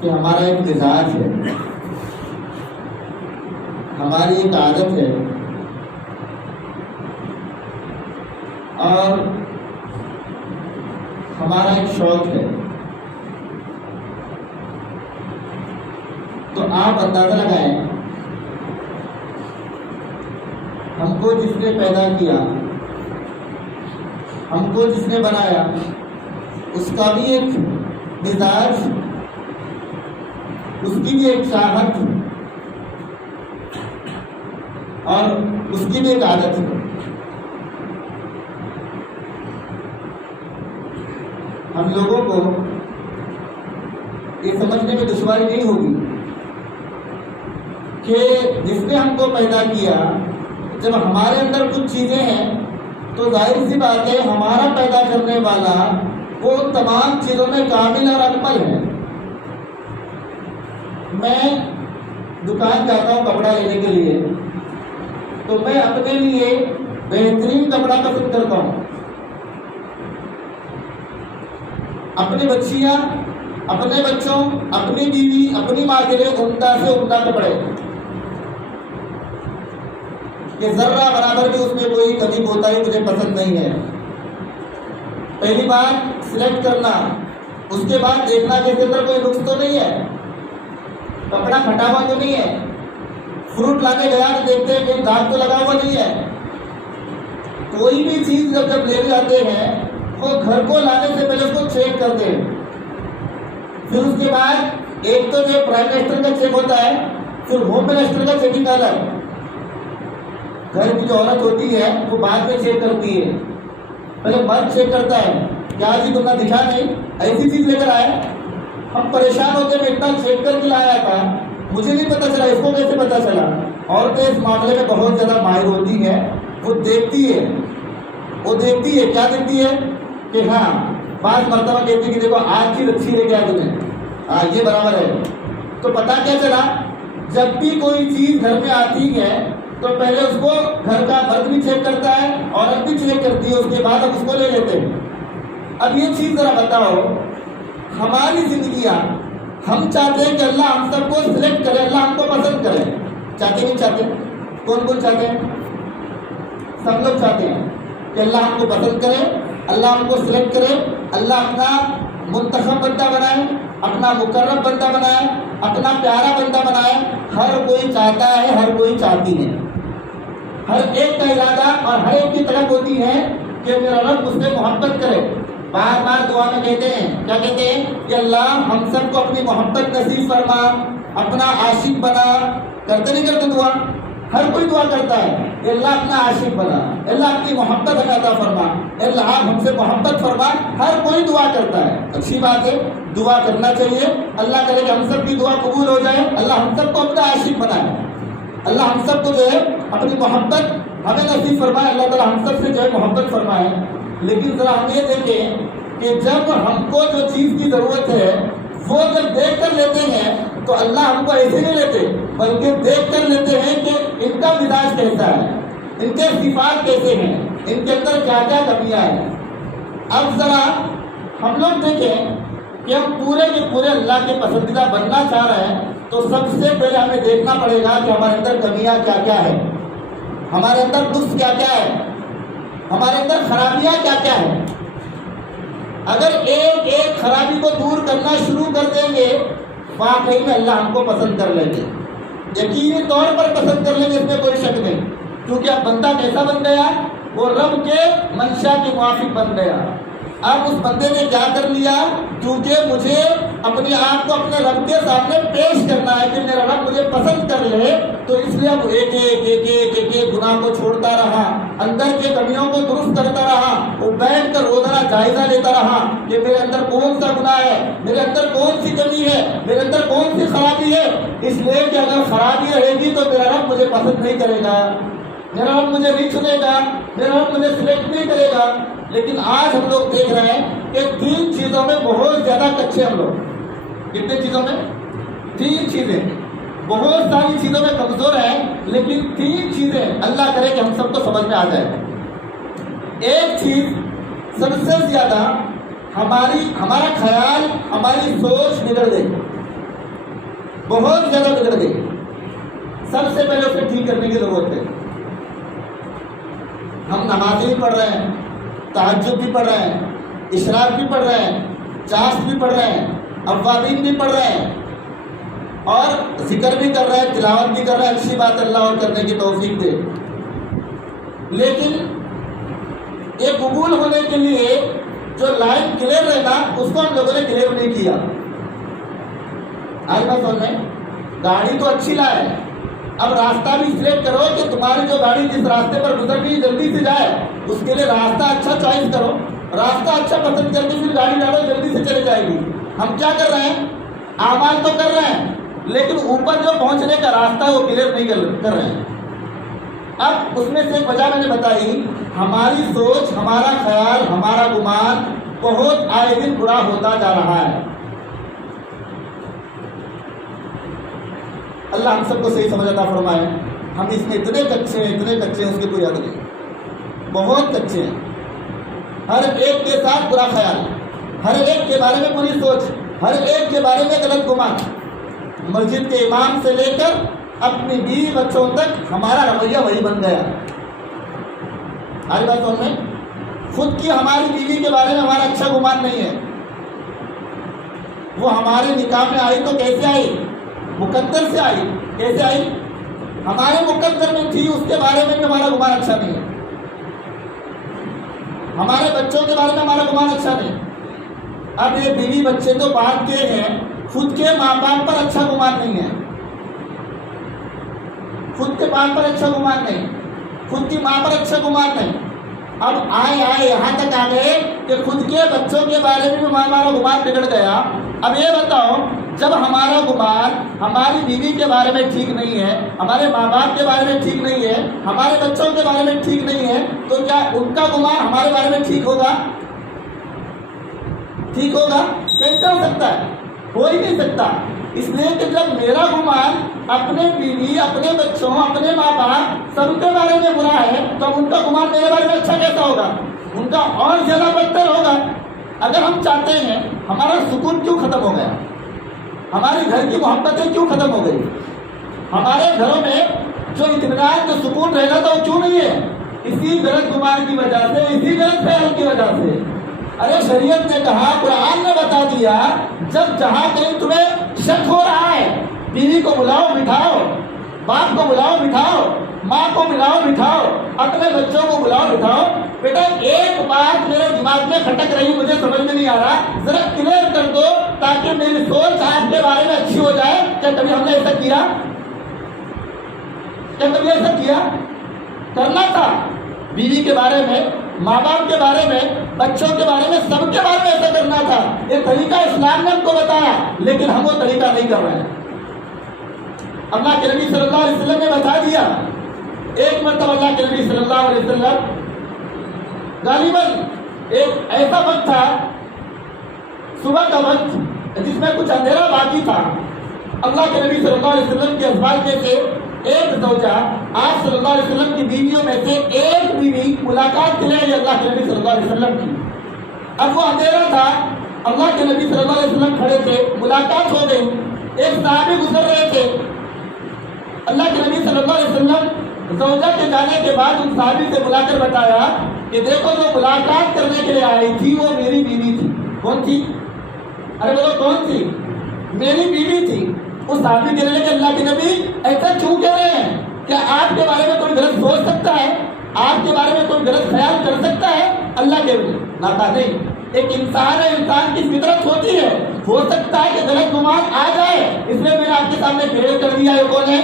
کہ ہمارا ایک مزاج ہے، ہماری ایک عادت ہے، اور ہمارا ایک شوق ہے. تو آپ اندازہ لگائیں، ہم کو جس نے پیدا کیا، ہم کو جس نے بنایا، اس کا بھی ایک مزاج، اس کی بھی ایک چاہت اور اس کی بھی ایک عادت ہے. ہم لوگوں کو یہ سمجھنے میں دشواری نہیں ہوگی کہ جس نے ہم کو پیدا کیا، جب ہمارے اندر کچھ چیزیں ہیں تو ظاہر سی بات ہے ہمارا پیدا کرنے والا وہ تمام چیزوں میں کامل اور اکمل ہے. میں دکان جاتا ہوں کپڑا لینے کے لیے، تو میں اپنے لیے بہترین کپڑا پسند کرتا ہوں. اپنی بچیاں، اپنے بچوں، اپنی بیوی، اپنی ماں کے لیے عمدہ سے عمدہ کپڑے، کہ ذرہ برابر بھی اس میں کوئی کمی کوتاہی مجھے پسند نہیں ہے. پہلی بات سلیکٹ کرنا، اس کے بعد دیکھنا کہ اس کے اندر کوئی نقص تو نہیں ہے، کپڑا پھٹا ہوا تو نہیں ہے. فروٹ لانے گیا تو دیکھتے ہیں کہ داغ تو لگا ہوا نہیں ہے. کوئی بھی چیز جب لے جاتے ہیں وہ گھر کو لانے سے پہلے اس کو چیک کرتے ہیں. پھر اس کے بعد ایک تو جو پرائم منسٹر کا چیک ہوتا ہے، پھر ہوم منسٹر کا چیکنگ آتا ہے. گھر کی جو عورت ہوتی ہے وہ بعد میں چیک کرتی ہے، پہلے مرد چیک کرتا ہے. کیا جی تم نے دکھا نہیں، ایسی چیز لے کر آئے. ہم پریشان ہوتے میں اتنا چیک کر کے لایا تھا، مجھے نہیں پتا چلا، اس کو کیسے پتا چلا. عورتیں اس معاملے میں بہت زیادہ ماہر ہوتی ہیں. وہ دیکھتی ہے کیا دیکھتی ہے کہ ہاں بعض مرتبہ کہتی ہے کہ دیکھو آج چیز اچھی لے کے آیا تمہیں، ہاں یہ برابر ہے. تو پتا کیا چلا، جب بھی کوئی چیز گھر میں آتی ہے تو پہلے اس کو گھر کا مرد بھی چیک کرتا ہے، عورت بھی چیک کرتی ہے، اس کے بعد ہم اس کو لے لیتے ہیں. اب یہ چیز ذرا بتاؤ، ہماری زندگیاں ہم چاہتے ہیں کہ اللہ ہم سب کو سلیکٹ کرے، اللہ ہم کو پسند کرے. چاہتے نہیں چاہتے؟ کون کون چاہتے ہیں؟ سب لوگ چاہتے ہیں کہ اللہ ہم کو پسند کرے، اللہ ہم کو سلیکٹ کرے، اللہ اپنا منتخب بندہ بنائے، اپنا مقرب بندہ بنائے، اپنا پیارا بندہ بنائے. ہر کوئی چاہتا ہے، ہر کوئی چاہتی ہے. ہر ایک کا ارادہ اور ہر ایک کی طلب ہوتی ہے کہ میرا رب اس سے محبت کرے. بار بار دعا میں کہتے ہیں، کیا کہتے ہیں کہ اللہ ہم سب کو اپنی محبت نصیب فرما، اپنا عاشق بنا. کرتے نہیں کرتے دعا؟ ہر کوئی دعا کرتا ہے کہ اللہ اپنا عاشق بنا، اللہ اپنی محبت ہمیں عطا فرما، اللہ آپ ہم سے محبت فرما. ہر کوئی دعا کرتا ہے، اچھی بات ہے، دعا کرنا چاہیے. اللہ کرے کہ ہم سب کی دعا قبول ہو جائے، اللہ ہم سب کو اپنا عاشق بنائے، اللہ ہم سب کو جو ہے اپنی محبت ہمیں نصیب فرمائے، اللہ تعالیٰ ہم سب سے جو ہے محبت فرمائے. لیکن ذرا ہم یہ دیکھیں کہ جب ہم کو جو چیز کی ضرورت ہے وہ جب دیکھ کر لیتے ہیں تو اللہ ہم کو ایسے نہیں لیتے، بلکہ دیکھ کر لیتے ہیں کہ ان کا مزاج کیسا ہے، ان کے صفات کیسے ہیں، ان کے اندر کیا کیا کمیاں ہیں. اب ذرا ہم لوگ دیکھیں کہ ہم پورے کے پورے اللہ کے پسندیدہ بننا چاہ رہے ہیں تو سب سے پہلے ہمیں دیکھنا پڑے گا کہ ہمارے اندر کمیاں کیا کیا ہے، ہمارے اندر نقص کیا کیا ہے، ہمارے اندر خرابیاں کیا کیا ہے. اگر ایک ایک خرابی کو دور کرنا شروع کر دیں گے واقعی میں اللہ ہم کو پسند کر لیں گے، یقینی طور پر پسند کر لیں گے، اس میں کوئی شک نہیں. کیونکہ اب بندہ کیسا بن گیا، وہ رب کے منشا کے موافق بن گیا. اب اس بندے نے کیا کر لیا، کیونکہ مجھے اپنے آپ کو اپنے رب کے سامنے پیش کرنا ہے کہ میرا رب مجھے پسند کر لے، تو اس لیے اب ایک گناہ کو چھوڑتا رہا، اندر کے کمیوں کو درست کرتا رہا. وہ بیٹھ کر روزانہ جائزہ لیتا رہا کہ میرے اندر کون سا گناہ ہے، میرے اندر کون سی کمی ہے، میرے اندر کون سی خرابی ہے. اس لیے کہ اگر خرابی رہے گی تو میرا رب مجھے پسند نہیں کرے گا، میرا رب مجھے نہیں چنے گا، میرا رب مجھے سلیکٹ نہیں کرے گا. لیکن آج ہم لوگ دیکھ رہے ہیں کہ 3 چیزوں میں بہت زیادہ کچے ہم لوگ. کتنے چیزوں میں؟ 3 چیزیں. بہت ساری چیزوں میں کمزور ہیں، لیکن 3 چیزیں اللہ کرے کہ ہم سب کو سمجھ میں آ جائے. ایک چیز سب سے زیادہ ہمارا خیال، ہماری سوچ بگڑ گئی. بہت زیادہ بگڑ گئی. سب سے پہلے اسے ٹھیک کرنے کی ضرورت ہے. ہم نمازیں بھی پڑھ رہے ہیں, تہجد بھی پڑھ رہے ہیں, اشراق بھی پڑھ رہے ہیں, چاشت بھی پڑھ رہے ہیں, اوابین بھی پڑھ رہے ہیں, اور ذکر بھی کر رہے ہیں, تلاوت بھی کر رہے ہیں. اچھی بات, اللہ اور کرنے کی توفیق دے. لیکن یہ قبول ہونے کے لیے جو لائن کلیئر رہنا, اس کو ہم لوگوں نے کلیئر نہیں کیا. آج بات سمجھ میں, گاڑی تو اچھی لائے, اب راستہ بھی سلیکٹ کرو کہ تمہاری جو گاڑی جس راستے پر گزر رہی ہے جلدی سے جائے, اس کے لیے راستہ اچھا چوائس کرو, راستہ اچھا پسند کر کے پھر گاڑی ڈالو, جلدی سے چلے جائے گی. ہم کیا کر رہے ہیں, اعمال تو کر رہے ہیں, لیکن اوپر جو پہنچنے کا راستہ ہے وہ کلیئر نہیں کر رہے ہیں. اب اس میں سے ایک وجہ میں نے بتائی, ہماری سوچ, ہمارا خیال, ہمارا گمان بہت آئے دن برا ہوتا جا رہا ہے. اللہ ہم سب کو صحیح سمجھ عطا فرمائے. ہم اس میں اتنے کچے ہیں, اتنے کچے ہیں, اس کی کوئی حد نہیں, بہت کچے ہیں. ہر ایک کے ساتھ برا خیال, ہر ایک کے بارے میں بری سوچ, ہر ایک کے بارے میں غلط گمان. مسجد کے امام سے لے کر اپنی بیوی بچوں تک ہمارا رویہ وہی بن گیا. ہماری بات سمجھ میں, خود کی ہماری بیوی کے بارے میں ہمارا اچھا گمان نہیں ہے. وہ ہمارے نکاح میں آئی تو کیسے آئی, مقدر سے آئی. کیسے آئی, ہمارے مقدر میں تھی, اس کے بارے میں بھی ہمارا گمان اچھا نہیں ہے. ہمارے بچوں کے بارے میں ہمارا گمان اچھا نہیں. اب یہ بیوی بچے تو بات کے ہیں, خود کے ماں باپ پر اچھا گمان نہیں ہے, خود کے باپ پر اچھا گمان نہیں, خود کی ماں پر اچھا گمان نہیں. اب آئے یہاں تک آ گئے کہ خود کے بچوں کے بارے میں بھی ہمارا گمان بگڑ گیا. اب یہ بتاؤ, جب ہمارا گمان ہماری بیوی کے بارے میں ٹھیک نہیں ہے, ہمارے ماں باپ کے بارے میں ٹھیک نہیں ہے, ہمارے بچوں کے بارے میں ٹھیک نہیں ہے, تو کیا ان کا گمان ہمارے بارے میں ٹھیک ہوگا؟ ٹھیک ہوگا؟ کیسے ہو سکتا ہے؟ ہو ہی نہیں سکتا. اس لیے کہ جب میرا گمان اپنے بیوی, اپنے بچوں, اپنے ماں باپ سب کے بارے میں برا ہے, تو ان کا گمان میرے بارے میں اچھا کیسا ہوگا؟ ان کا اور زیادہ بدتر ہوگا. اگر ہم چاہتے ہیں, ہمارا سکون کیوں ختم ہو گیا, ہمارے گھر کی محبتیں کیوں ختم ہو گئی, ہمارے گھروں میں جو اطمینان, جو سکون رہنا تھا وہ کیوں نہیں ہے؟ اسی غلط گمان کی وجہ سے, اسی غلط خیال کی وجہ سے. ارے شریعت نے کہا, قرآن نے بتا دیا, جب جہاں کہیں تمہیں شک ہو رہا ہے, بیوی کو بلاؤ بٹھاؤ, باپ کو بلاؤ بٹھاؤ, ماں کو بلاؤ بٹھاؤ, اپنے بچوں کو بلاؤ بٹھاؤ. بیٹا ایک بات میرے دماغ میں کھٹک رہی, مجھے سمجھ میں نہیں آ رہا, ذرا کلیئر کر دو تاکہ میری سوچ آپ کے بارے میں اچھی ہو جائے. کیا کبھی ہم نے ایسا کیا؟ کیا کبھی ایسا کیا؟ کرنا تھا. بیوی کے بارے میں, ماں باپ کے بارے میں, بچوں کے بارے میں, سب کے بارے میں ایسا کرنا تھا. یہ طریقہ اسلام نے ہم کو بتایا, لیکن ہم وہ طریقہ نہیں کر رہے ہیں. اللہ کے نبی صلی اللہ علیہ وسلم نے بتا دیا. ایک مرتبہ اللہ کے نبی صلی اللہ علیہ وسلم غالباً ایک ایسا وقت تھا, صبح کا وقت, جس میں کچھ اندھیرا باقی تھا. اللہ کے نبی صلی اللہ علیہ وسلم کے ازواج میں سے ایک زوجہ, آپ صلی اللہ علیہ وسلم کی بیویوں میں سے ایک بیوی ملاقات کے لیے اللہ کے نبی صلی اللہ علیہ وسلم کی. اب وہ اندھیرا تھا, اللہ کے نبی صلی اللہ علیہ وسلم کھڑے تھے, ملاقات ہو گئی. ایک صحابی گزر رہے تھے. اللہ کے نبی صلی اللہ علیہ وسلم زوجہ کے جانے کے بعد ان صحابی سے بلا کر بتایا کہ دیکھو جو ملاقات کرنے کے لیے آئی تھی وہ میری بیوی تھی. کون تھی؟ ارے بولو کون تھی؟ میری بیوی تھی. اس صحابی کہنے لگے, اللہ کے نبی ایسا کیوں کہہ رہے ہیں؟ کیا آپ کے بارے میں کوئی غلط سوچ سکتا ہے؟ آپ کے بارے میں کوئی غلط خیال کر سکتا ہے؟ اللہ کے ناتا نہیں. ایک انسان ہے, انسان کی فطرت ہوتی ہے, ہو سکتا ہے کہ غلط گمان آ جائے, اس لیے میں نے آپ کے سامنے کلیئر کر دیا. یہ کون ہے؟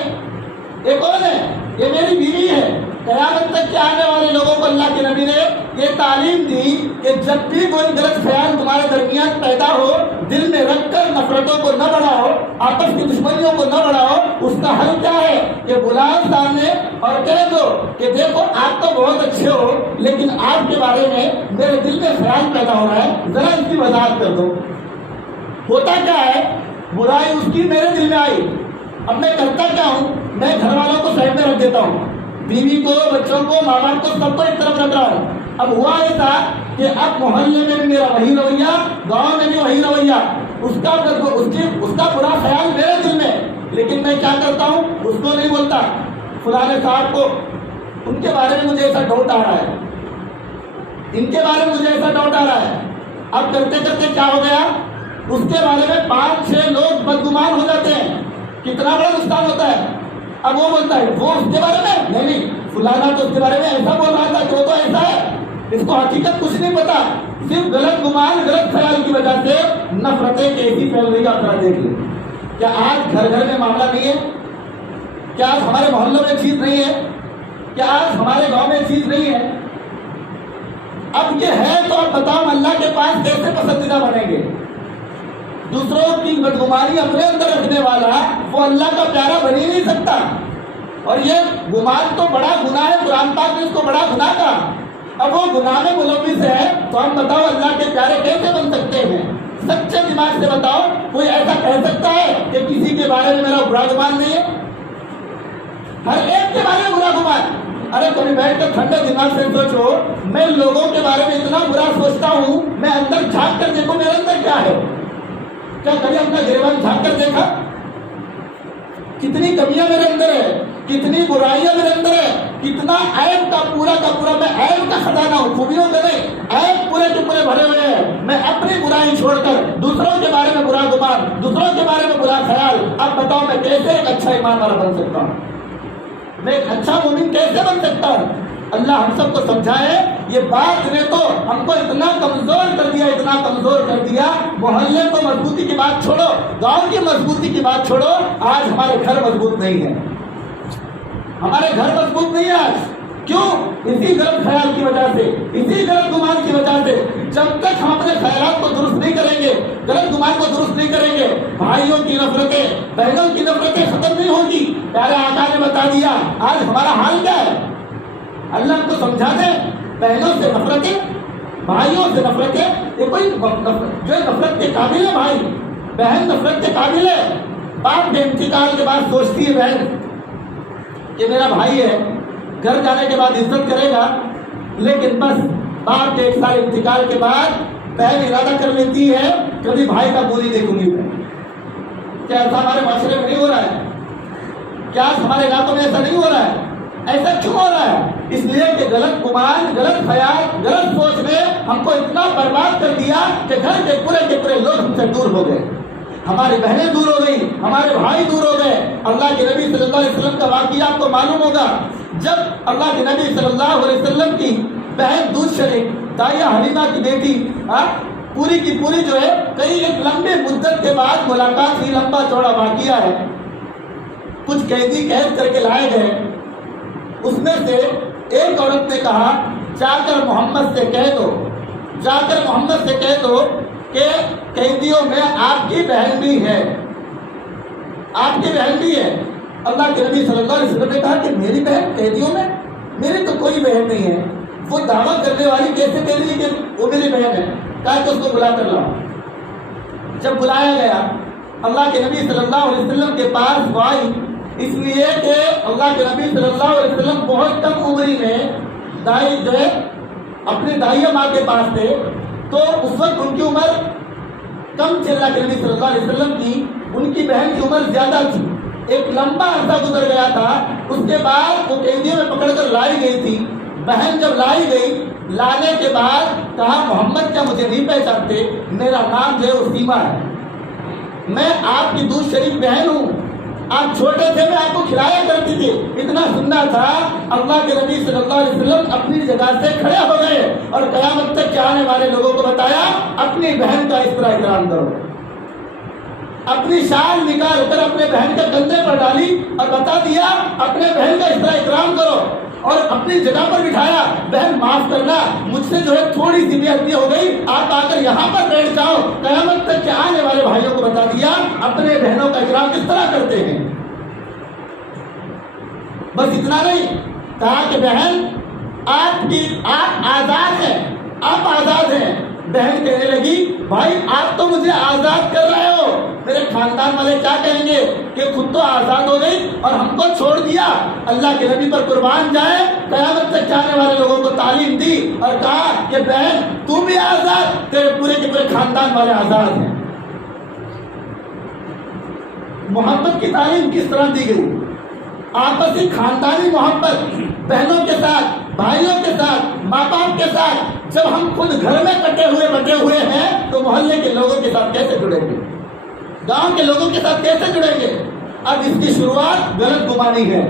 یہ کون ہے؟ یہ میری بیوی ہے. قیامت تک کے آنے والے لوگوں کو اللہ کے نبی نے یہ تعلیم دی کہ جب بھی کوئی غلط خیال تمہارے درمیان پیدا ہو, دل میں رکھ کر نفرتوں کو نہ بڑھاؤ, آپس کی دشمنیوں کو نہ بڑھاؤ. اس کا حل کیا ہے کہ بلاؤ سامنے اور کہہ دو کہ دیکھو آپ تو بہت اچھے ہو, لیکن آپ کے بارے میں میرے دل میں خیال پیدا ہو رہا ہے, ذرا اس کی وضاحت کر دو. ہوتا کیا ہے, برائی اس کی میرے دل میں آئی, اب میں کرتا کیا ہوں, میں گھر والوں کو سائڈ میں رکھ دیتا ہوں, بیوی کو, بچوں کو, ماں باپ کو, سب کو ایک طرف رکھ رہا ہوں. اب ہوا ایسا کہ اب محلے میں بھی میرا وہی رویہ, گاؤں میں بھی وہی رویہ, اس کا برا خیال میرے دل میں, لیکن میں کیا کرتا ہوں، اس کو نہیں بولتا فلاں صاحب کو ان کے بارے میں مجھے ایسا ڈاؤٹ آ رہا ہے، ان کے بارے میں مجھے ایسا ڈاؤٹ آ رہا ہے۔ اب کرتے کرتے کیا ہو گیا، اس کے بارے میں 5-6 لوگ بدگمان ہو جاتے ہیں، کتنا بڑا نقصان ہوتا ہے۔ اب وہ بولتا ہے وہ اس کے بارے میں نہیں فلانا تو اس کے بارے میں ایسا بول رہا تھا، جو تو ایسا ہے، اس کو حقیقت کچھ نہیں پتا، صرف غلط گمان غلط خیال کی وجہ سے نفرتیں کیسی پھیل رہی آپ ذرا دیکھ لیں۔ کیا آج گھر گھر میں معاملہ نہیں ہے؟ کیا آج ہمارے محلوں میں چیز نہیں ہے؟ کیا آج ہمارے گاؤں میں چیز نہیں ہے؟ اب یہ ہے تو اب بتاؤ اللہ کے پاس کیسے پسندیدہ بنیں گے؟ دوسروں کی بدگمانی اپنے اندر رکھنے والا وہ اللہ کا پیارا بن ہی نہیں سکتا۔ اور یہ گمان تو بڑا گناہ ہے، قرآن پاک نے اس کو بڑا گناہ کہا۔ اب وہ گناہ میں ملوث ہے تو ہم بتاؤ اللہ کے پیارے کیسے بن سکتے ہیں؟ سچے دماغ سے بتاؤ، کوئی ایسا کہہ سکتا ہے کہ کسی کے بارے میں میرا برا گمان نہیں ہے؟ ہر ایک کے بارے میں برا گمان۔ ارے کبھی بیٹھ کر ٹھنڈے دماغ سے سوچو، میں لوگوں کے بارے میں اتنا برا سوچتا ہوں، میں اندر جھانک کر دیکھو میرے اندر کیا ہے؟ کیا کبھی اپنا گریبان جھانک کر دیکھا؟ کتنی کمیاں میرے اندر ہے، کتنی برائیاں میرے اندر ہے، کتنا عیب کا پورا میں عیب کا خزانہ ہوں، خوبیوں کا نہیں، عیب پورے کے پورے بھرے ہوئے ہیں۔ میں اپنی برائی چھوڑ کر دوسروں کے بارے میں برا گمان، دوسروں کے بارے میں برا خیال، اب بتاؤ میں کیسے ایک اچھا ایمان والا بن سکتا ہوں؟ میں ایک اچھا مومن کیسے بن سکتا ہوں؟ اللہ ہم سب کو سمجھائے۔ یہ بات نے تو ہم کو اتنا کمزور کر دیا، اتنا کمزور کر دیا، محلے کو مضبوطی کی بات چھوڑو، گاؤں کی مضبوطی کی بات چھوڑو، آج ہمارے گھر مضبوط نہیں ہے، ہمارے گھر مضبوط نہیں ہے آج۔ کیوں؟ اسی غلط خیال کی وجہ سے، اسی غلط گمان کی وجہ سے۔ جب تک ہم اپنے خیالات کو درست نہیں کریں گے، غلط گمان کو درست نہیں کریں گے، بھائیوں کی نفرتیں، بہنوں کی نفرتیں ختم نہیں ہوگی۔ پیارے آقا نے بتا دیا آج ہمارا حال کیا ہے۔ اللہ ہم کو سمجھا دے، بہنوں سے نفرتیں، بھائیوں سے نفرتیں، یہ کوئی جو نفرت کے قابل ہے بھائی، بہن نفرت کے قابل ہے۔ باپ کے انتقال کے بعد سوچتی ہے بہن کہ میرا بھائی ہے، گھر جانے کے بعد عزت کرے گا، لیکن بس باپ کے 1 سال انتقال کے بعد بہن ارادہ کر لیتی ہے کبھی بھائی کا بولی دیکھوں گی میں۔ کیا ایسا ہمارے معاشرے میں نہیں ہو رہا ہے؟ کیا ہمارے علاقوں میں ایسا نہیں ہو رہا ہے؟ ایسا کیوں ہو رہا ہے؟ اس لیے کہ غلط گمان، غلط خیال، غلط سوچ نے ہم کو اتنا برباد کر دیا کہ گھر کے پورے لوگ ہم سے دور ہو گئے، ہماری بہنیں دور ہو گئی، ہمارے بھائی دور ہو گئے۔ اللہ کے نبی صلی اللہ علیہ وسلم کا واقعہ آپ کو معلوم ہوگا، جب اللہ کے نبی صلی اللہ علیہ وسلم کی بہن دودھ شریف دائیہ حلیمہ کی بیٹی پوری کی پوری جو ہے کئی ایک لمبے مدت کے بعد ملاقات ہی، لمبا چوڑا واقعہ ہے، کچھ قیدی قید کر کے لائے گئے، اس میں سے ایک عورت نے کہا جا کر محمد سے کہہ دو، جا کر محمد سے کہہ دو کہ قیدیوں میں آپ کی بہن بھی ہے، آپ کی بہن بھی ہے۔ اللہ کے نبی صلی اللہ علیہ وسلم نے کہا کہ میری بہن قیدیوں میں؟ میری تو کوئی بہن نہیں ہے۔ وہ دعویٰ کرنے والی کیسے کہہ رہی کہ وہ میری بہن ہے؟ کہا کہ اس کو بلا کر لاؤ۔ جب بلایا گیا اللہ کے نبی صلی اللہ علیہ وسلم کے پاس وہ آئی، اس لیے کہ اللہ کے نبی صلی اللہ علیہ وسلم بہت کم عمری میں دائی جو ہے اپنی دائیہ ماں کے پاس تھے، تو اس وقت ان کی عمر کم تھی، اللہ کے نبی صلی اللہ علیہ وسلم کی، ان کی بہن کی عمر زیادہ تھی۔ ایک لمبا عرصہ گزر گیا تھا، اس کے بعد وہ قیدیوں میں پکڑ کر لائی گئی تھی۔ بہن جب لائی گئی، لانے کے بعد کہا محمد کیا مجھے نہیں پہچانتے؟ میرا نام جو ہے وہ سیما ہے، میں آپ کی دودھ شریف بہن ہوں، آپ چھوٹے تھے میں آپ کو کھلایا کرتی تھی۔ اتنا سننا تھا، اللہ کے نبی صلی اللہ علیہ وسلم اپنی جگہ سے کھڑے ہو گئے اور قیامت تک کے آنے والے لوگوں کو بتایا اپنی بہن کا اس طرح احترام کرو۔ اپنی شال نکال کر اپنے بہن کے کندھے پر ڈالی اور بتا دیا اپنے بہن کا اس طرح احترام کرو، اور اپنی جگہ پر بٹھایا، بہن معاف کرنا مجھ سے جو ہے تھوڑی سی بے ادبی ہو گئی، آپ آ کر یہاں پر بیٹھ جاؤ۔ قیامت تک کے آنے والے بھائیوں کو بتا دیا اپنے بہنوں کا احترام کس طرح کرتے ہیں۔ بس اتنا نہیں، کہا کہ بہن آپ آزاد ہیں، آپ آزاد ہیں۔ بہن کہنے لگی بھائی آپ تو مجھے آزاد کر رہے ہو، میرے خاندان والے کیا کہیں گے کہ خود تو آزاد ہو گئی اور ہم کو چھوڑ دیا۔ اللہ کے نبی پر قربان جائے، قیامت تک جانے والے لوگوں کو تعلیم دی اور کہا کہ بہن تو بھی آزاد، تیرے پورے کے پورے خاندان والے آزاد ہیں۔ محبت کی تعلیم کس طرح دی گئی، آپسی خاندانی محبت، بہنوں کے ساتھ، بھائیوں کے ساتھ، ماں باپ کے ساتھ۔ جب ہم خود گھر میں کٹے ہوئے بٹے ہوئے ہیں تو محلے کے لوگوں کے ساتھ کیسے جڑیں گے، گاؤں کے لوگوں کے ساتھ کیسے جڑیں گے؟ اب اس کی شروعات غلط گمانی ہے،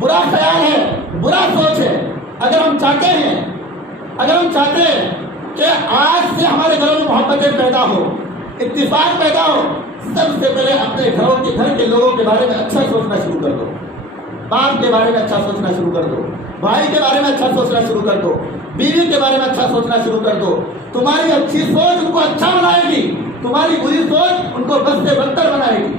برا خیال ہے، برا سوچ ہے۔ اگر ہم چاہتے ہیں کہ آج سے ہمارے گھروں میں محبتیں پیدا ہو، اتفاق پیدا ہو، سب سے پہلے اپنے گھر کے لوگوں کے بارے میں اچھا سوچنا شروع کر دو، باپ کے بارے میں اچھا سوچنا شروع کر دو، بھائی کے بارے میں اچھا سوچنا شروع کر دو، بیوی کے بارے میں اچھا سوچنا شروع کر دو۔ تمہاری اچھی سوچ ان کو اچھا بنائے گی، تمہاری بری سوچ ان کو بد سے بدتر بنائے گی۔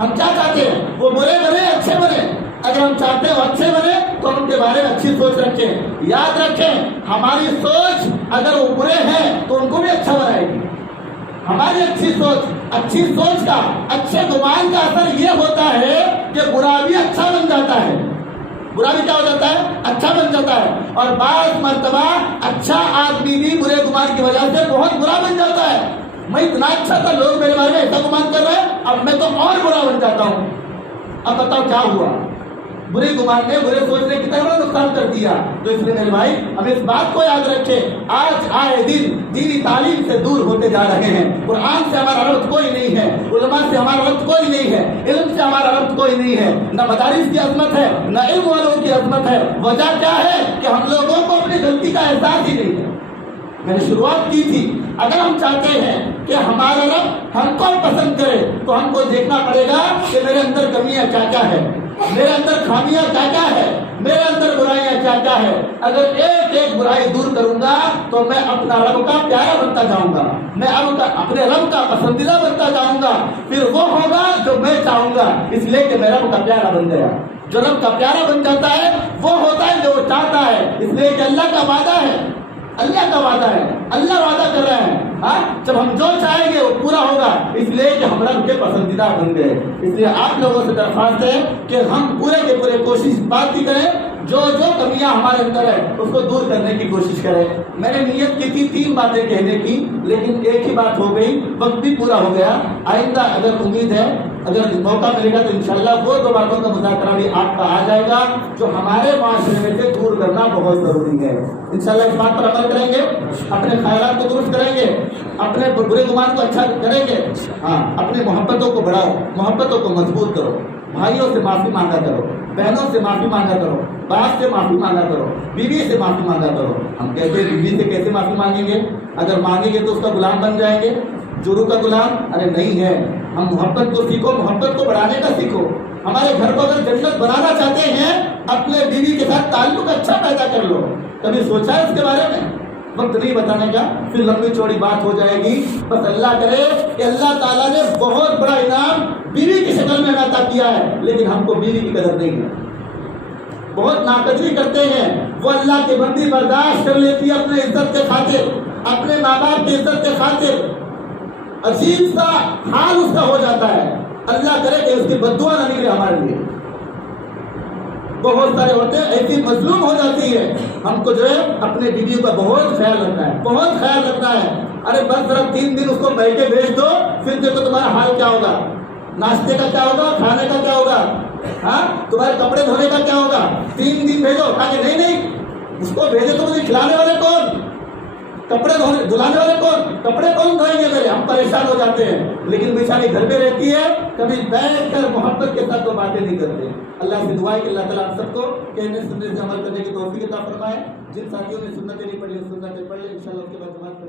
ہم کیا چاہتے ہیں؟ وہ برے بنے، اچھے بنے۔ اگر ہم چاہتے ہیں وہ اچھے بنے تو ہم ان کے بارے میں اچھی سوچ رکھیں۔ یاد رکھیں، ہماری سوچ اگر وہ برے ہیں تو ان کو بھی اچھا بنائے گی۔ ہماری اچھی سوچ کا، اچھے گمان کا اثر یہ ہوتا ہے کہ برا بھی اچھا بن جاتا ہے، برا بھی کیا ہو جاتا ہے؟ اچھا بن جاتا ہے۔ اور بعض مرتبہ اچھا آدمی بھی برے گمان کی وجہ سے بہت برا بن جاتا ہے۔ میں اتنا اچھا تھا، لوگ میرے بارے میں ایسا گمان کر رہے ہیں، اب میں تو اور برا بن جاتا ہوں۔ اب بتاؤ کیا ہوا؟ برے گمان نے، برے سوچنے کی طرح نقصان کر دیا۔ تو اس لیے میرے بھائی ہم اس بات کو یاد رکھیں، آج آئے دن دینی تعلیم سے دور ہوتے جا رہے ہیں۔ قرآن سے ہمارا ربط کوئی نہیں ہے، علماء سے ہمارا ربط کوئی نہیں ہے، علم سے ہمارا ربط کوئی نہیں ہے، نہ مدارس کی عظمت ہے نہ علم والوں کی عظمت ہے۔ وجہ کیا ہے کہ ہم لوگوں کو اپنی غلطی کا احساس ہی نہیں ہے۔ میں نے شروعات کی تھی، اگر ہم چاہتے ہیں کہ ہمارا رب ہم کو پسند کرے تو ہم کو دیکھنا پڑے گا کہ میرے اندر کمیاں کیا کیا ہے، میرے اندر خامیاں کیا کیا ہے، میرے اندر برائیاں کیا کیا ہے۔ اگر ایک ایک برائی دور کروں گا تو میں اپنا رب کا پیارا بنتا جاؤں گا، میں اپنے رب کا پسندیدہ بنتا جاؤں گا۔ پھر وہ ہوگا جو میں چاہوں گا، اس لیے کہ میں رب کا پیارا بن گیا۔ جو رب کا پیارا بن جاتا ہے وہ ہوتا ہے جو وہ چاہتا ہے، اس لیے کہ اللہ کا وعدہ ہے، اللہ کا وعدہ ہے، اللہ وعدہ کر رہے ہیں جب ہم جو چاہیں گے وہ پورا ہوگا، اس لیے کہ ہم رب کے پسندیدہ بن گئے۔ اس لیے آپ لوگوں سے درخواست ہے کہ ہم پورے کے پورے کوشش بات کی کریں، جو کمیاں ہمارے اندر ہے اس کو دور کرنے کی کوشش کریں۔ میں نے نیت کی تھی 3 باتیں کہنے کی، لیکن ایک ہی بات ہو گئی، وقت بھی پورا ہو گیا۔ آئندہ اگر امید ہے، اگر موقع ملے گا تو انشاءاللہ وہ 2 باتوں کا مذاکرہ بھی آپ کا آ جائے گا جو ہمارے معاشرے میں سے دور کرنا بہت ضروری ہے۔ انشاءاللہ اس بات پر عمل کریں گے، اپنے خیالات کو درست کریں گے، اپنے برے گمان کو اچھا کریں گے، اپنے محبتوں کو بڑھاؤ، محبتوں کو مضبوط کرو، بھائیوں سے معافی مانگا کرو، بہنوں سے معافی مانگا کرو، باپ سے معافی مانگا کرو، بیوی سے معافی مانگا کرو۔ ہم کہتے ہیں بیوی سے کیسے معافی مانگیں گے؟ اگر مانگیں گے تو اس کا غلام بن جائیں گے، جورو کا غلام؟ ارے نہیں ہے۔ ہم محبت کو سیکھو، محبت کو بڑھانے کا سیکھو۔ ہمارے گھر کو اگر جنت بنانا چاہتے ہیں، اپنے بیوی کے ساتھ تعلق اچھا پیدا کر لو۔ کبھی سوچا ہے اس کے بارے میں؟ وقت نہیں بتانے کا، پھر لمبی چوڑی بات ہو جائے گی۔ بس اللہ کرے کہ اللہ تعالیٰ نے بہت بڑا انعام بیوی کی شکل میں عطا کیا ہے، لیکن ہم کو بیوی کی قدر نہیں ہے، بہت ناقدری کرتے ہیں۔ وہ اللہ کی بندی برداشت کر لیتی ہے اپنے عزت کے خاطر، اپنے ماں باپ کی عزت کے خاطر، عجیب سا حال اس کا ہو جاتا ہے۔ اللہ کرے کہ اس کی بددعا نہ نکلے ہمارے لیے۔ بہت سارے ہوتے ہیں ایسی مظلوم ہو جاتی ہے، ہم کو جو ہے اپنے بیوی کا بہت خیال رکھنا ہے، بہت خیال رکھنا ہے۔ ارے بس ذرا 3 دن اس کو بیٹھے بھیج دو، پھر دیکھو تمہارا حال کیا ہوگا، ناشتے کا کیا ہوگا، کھانے کا کیا ہوگا، تمہارے کپڑے دھونے کا کیا ہوگا۔ 3 دن بھیجو، کہا کہ نہیں اس کو بھیجے تو مجھے کھلانے والے کون، کپڑے دھلانے والے کون، کپڑے کون دھوئیں گے میرے؟ ہم پریشان ہو جاتے ہیں، لیکن بیچاری گھر پہ رہتی ہے، کبھی بیٹھ کر محبت کے ساتھ وہ باتیں نہیں کرتے۔ اللہ سے دعا ہے کہ اللہ تعالیٰ آپ سب کو کہنے سننے سے عمل کرنے کی توفیق عطا فرمائے۔ جن ساتھیوں نے سنتیں نہیں پڑھی وہ سنتیں پڑھ لیں، انشاءاللہ اس کے بعد جماعت